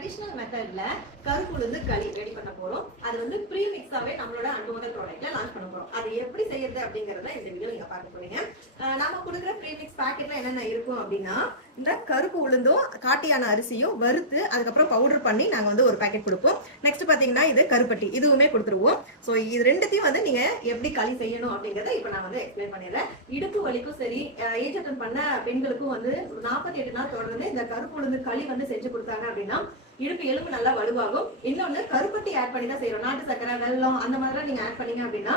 Traditional மெத்தட்ல கருப்புழுந்து களி ready பண்ண போறோம். அது வந்து ப்ரீ மிக்ஸாவே நம்மளோட அண்டு முதல் ப்ராடக்ட்ல லான்ச் பண்ண போறோம். அது எப்படி செய்யறது அப்படிங்கறத இந்த வீடியோ நீங்க பார்க்க போறீங்க. நாம கொடுக்குற ப்ரீ மிக்ஸ் பாக்கெட்ல என்னென்ன இருக்கும் அப்படின்னா இந்த கருப்பு உளுந்தும் காட்டியான அரிசியும் வறுத்து அதுக்கப்புறம் பவுடர் பண்ணி நாங்க வந்து ஒரு பாக்கெட் கொடுப்போம். நெக்ஸ்ட் பாத்தீங்கன்னா இது கருப்பட்டி. இதுவுமே கொடுத்துருவோம். ஸோ இது ரெண்டுத்தையும் வந்து நீங்க எப்படி களி செய்யணும் அப்படிங்கறத இப்போ நான் வந்து எக்ஸ்பிளைன் பண்ணிடுறேன். இடுப்பு வலிக்கும் சரி ஏஜ் அட்டன் பண்ண பெண்களுக்கும் வந்து நாற்பத்தி எட்டு நாள் தொடர்ந்து இந்த கருப்பு உளுந்து களி வந்து செஞ்சு கொடுத்தாங்க அப்படின்னா இடுப்பு எலும்பு நல்லா வலுவாகும். இன்னொன்னு கருப்பட்டி ஆட் பண்ணி தான் செய்யறோம். நாட்டு சக்கரை வெள்ளம் அந்த மாதிரிலாம் நீங்க ஆட் பண்ணீங்க அப்படின்னா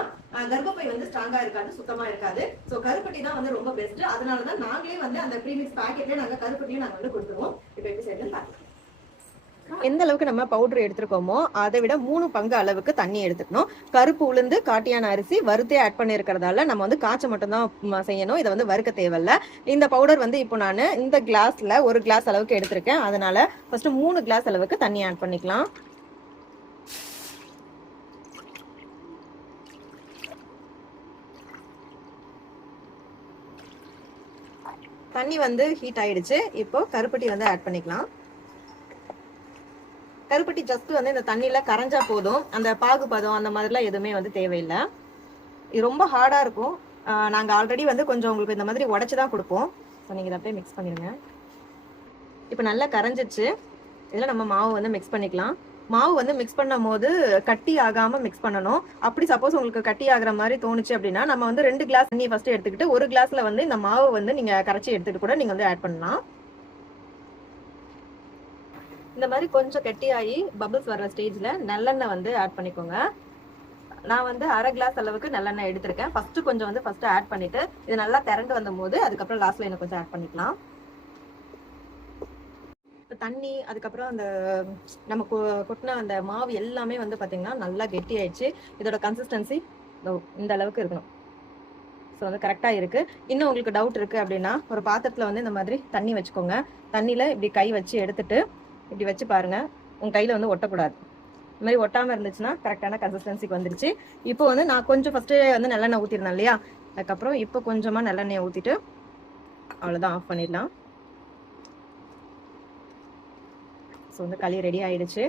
கர்ப்பப்பை வந்து ஸ்ட்ராங்கா இருக்காது சுத்தமா இருக்காது. சோ கருப்பட்டி தான் வந்து ரொம்ப பெஸ்ட் அதனாலதான் நாங்களே வந்து அந்த ப்ரீமிக்ஸ் பாக்கெட்லயே நாங்க கருப்பட்டியும் நாங்க வந்து கொடுத்துருவோம். இப்போ எப்படி செய்யறது பார்க்கலாம் எந்த அளவுக்கு நம்ம பவுடர் எடுத்திருக்கோமோ அதை விட மூணு பங்கு அளவுக்கு தண்ணி எடுத்துக்கணும். கருப்பு உளுந்து காட்டியான அரிசி வறுத்தே ஆட் பண்ணியிருக்கிறதால நம்ம வந்து காய்ச்ச மட்டும்தான் செய்யணும். இதை வந்து வறுக்க தேவையில்ல. இந்த பவுடர் வந்து இப்போ நான் இந்த கிளாஸ்ல ஒரு கிளாஸ் அளவுக்கு எடுத்திருக்கேன். அதனால ஃபர்ஸ்ட் மூணு கிளாஸ் அளவுக்கு தண்ணி ஆட் பண்ணிக்கலாம். தண்ணி வந்து ஹீட் ஆயிடுச்சு. இப்போ கருப்பட்டி வந்து ஆட் பண்ணிக்கலாம். கருப்பட்டி ஜஸ்ட் வந்து இந்த தண்ணியில கரைஞ்சா போதும். அந்த பாகுபதம் அந்த மாதிரிலாம் எதுவுமே வந்து தேவையில்லை. இது ரொம்ப ஹார்டா இருக்கும். நாங்கள் நாங்க ஆல்ரெடி வந்து கொஞ்சம் உங்களுக்கு இந்த மாதிரி உடச்சி தான் கொடுப்போம். ஸோ நீங்க இதை அப்படியே மிக்ஸ் பண்ணிடுங்க இப்போ நல்லா கரைஞ்சிச்சு இதில் நம்ம மாவு வந்து மிக்ஸ் பண்ணிக்கலாம். மாவு வந்து மிக்ஸ் பண்ணும் போது கட்டி ஆகாம மிக்ஸ் பண்ணணும். அப்படி சப்போஸ் உங்களுக்கு கட்டி ஆகுற மாதிரி தோணுச்சு அப்படின்னா நம்ம வந்து ரெண்டு கிளாஸ் தண்ணி ஃபர்ஸ்ட் எடுத்துக்கிட்டு ஒரு கிளாஸ்ல வந்து இந்த மாவு வந்து நீங்க கரைச்சி எடுத்துட்டு கூட நீங்க வந்து ஆட் பண்ணலாம். இந்த மாதிரி கொஞ்சம் கெட்டியாகி பபிள்ஸ் வர ஸ்டேஜில் நல்லெண்ணெய் வந்து ஆட் பண்ணிக்கோங்க. நான் வந்து அரை கிளாஸ் அளவுக்கு நல்லெண்ணெய் எடுத்திருக்கேன். ஃபர்ஸ்ட் கொஞ்சம் வந்து ஃபர்ஸ்ட் ஆட் பண்ணிட்டு இது நல்லா திரண்டு வந்த போது அதுக்கப்புறம் லாஸ்ட்ல எனக்கு கொஞ்சம் ஆட் பண்ணிக்கலாம். தண்ணி அதுக்கப்புறம் அந்த நம்ம கொ- கொட்டின அந்த மாவு எல்லாமே வந்து பாத்தீங்கன்னா நல்லா கெட்டி ஆயிடுச்சு இதோட கன்சிஸ்டன்சி இந்த அளவுக்கு இருக்கணும். ஸோ வந்து கரெக்டாக இருக்கு. இன்னும் உங்களுக்கு டவுட் இருக்கு அப்படின்னா ஒரு பாத்திரத்துல வந்து இந்த மாதிரி தண்ணி வச்சுக்கோங்க. தண்ணியில இப்படி கை வச்சு எடுத்துட்டு இப்படி வச்சு பாருங்க. உங்க கையில வந்து ஒட்டக்கூடாது. இந்த மாதிரி ஒட்டாம இருந்துச்சுன்னா கரெக்டான கன்சிஸ்டன்சிக்கு வந்துருச்சு. இப்போ வந்து நான் கொஞ்சம் ஃபர்ஸ்ட் வந்து நல்லெண்ணெய் ஊத்திருந்தேன் இல்லையா? அதுக்கப்புறம் இப்போ கொஞ்சமா நல்லெண்ணெய் ஊத்திட்டு அவ்வளவுதான் ஆஃப் பண்ணிடலாம். ஸோ வந்து களி ரெடி ஆயிடுச்சு.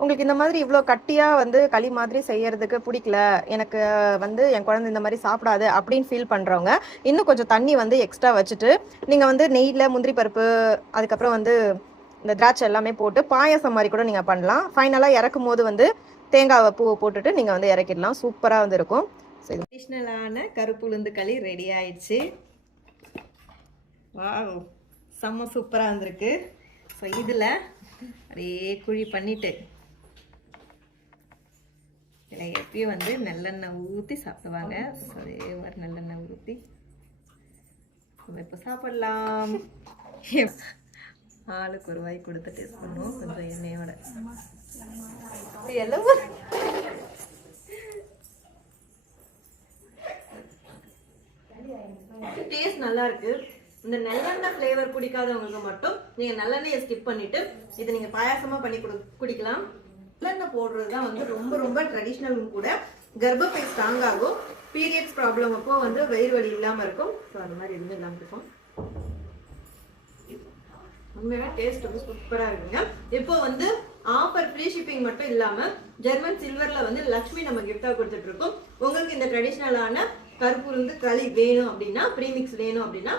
உங்களுக்கு இந்த மாதிரி இவ்வளோ கட்டியா வந்து களி மாதிரி செய்யறதுக்கு பிடிக்கல. எனக்கு வந்து என் குழந்தை இந்த மாதிரி சாப்பிடாது அப்படின்னு ஃபீல் பண்றவங்க இன்னும் கொஞ்சம் தண்ணி வந்து எக்ஸ்ட்ரா வச்சுட்டு நீங்க வந்து நெய்யில் முந்திரி பருப்பு அதுக்கப்புறம் வந்து இந்த திராட்சை எல்லாமே போட்டு பாயாசம் மாதிரி கூட நீங்க பண்ணலாம். ஃபைனலாக இறக்கும் போது வந்து தேங்காவை பூவை போட்டுட்டு நீங்க வந்து இறக்கிடலாம். சூப்பரா வந்து இருக்கும். ட்ரெடிஷ்னலான கருப்பு உளுந்து களி ரெடி ஆயிடுச்சு. வாவ் செம்ம சூப்பராக வந்திருக்கு ஸோ இதில் அப்படியே குழி பண்ணிட்டு இதில் எப்பயும் வந்து நல்லெண்ணெய் ஊற்றி சாப்பிடுவாங்க. ஸோ அதே மாதிரி நல்லெண்ணெய் ஊற்றி நம்ம இப்போ சாப்பிடலாம். ஆளுக்கு ஒரு வாய் கொடுத்து டேஸ்ட் பண்ணுவோம். கொஞ்சம் எண்ணெயோட. எல்லாம் டேஸ்ட் நல்லா இருக்கு. இந்த நல்லெண்ணெய் ஃப்ளேவர் பிடிக்காதவங்களுக்கு மட்டும் நீங்கள் நல்லெண்ணெயை ஸ்கிப் பண்ணிவிட்டு இது நீங்கள் பாயாசமாக பண்ணி குடு குடிக்கலாம். நல்லெண்ணெய் போடுறது தான் வந்து ரொம்ப ரொம்ப ட்ரெடிஷ்னலும் கூட கர்ப்பப்பை ஸ்ட்ராங் ஆகும். பீரியட்ஸ் ப்ராப்ளம் அப்போ வந்து வயிறு வலி இல்லாமல் இருக்கும். ஸோ அந்த மாதிரி இருந்து இல்லாமல் இருக்கும். உண்மையாக டேஸ்ட் ரொம்ப சூப்பராக இருக்குங்க. இப்போ வந்து ஆஃபர் ஃப்ரீ ஷிப்பிங் மட்டும் இல்லாமல் ஜெர்மன் சில்வரில் வந்து லக்ஷ்மி நம்ம கிஃப்டாக கொடுத்துட்ருக்கோம் உங்களுக்கு இந்த ட்ரெடிஷ்னலான கருப்புருந்து களி வேணும் அப்படின்னா ப்ரீமிக்ஸ் வேணும் அப்படின்னா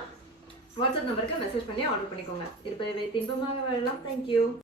வாட்ஸ்அப் நம்பருக்கு மெசேஜ் பண்ணி ஆர்டர் பண்ணிக்கோங்க. இருப்பதை வைத்து இன்பமாக வாழலாம். தேங்க்யூ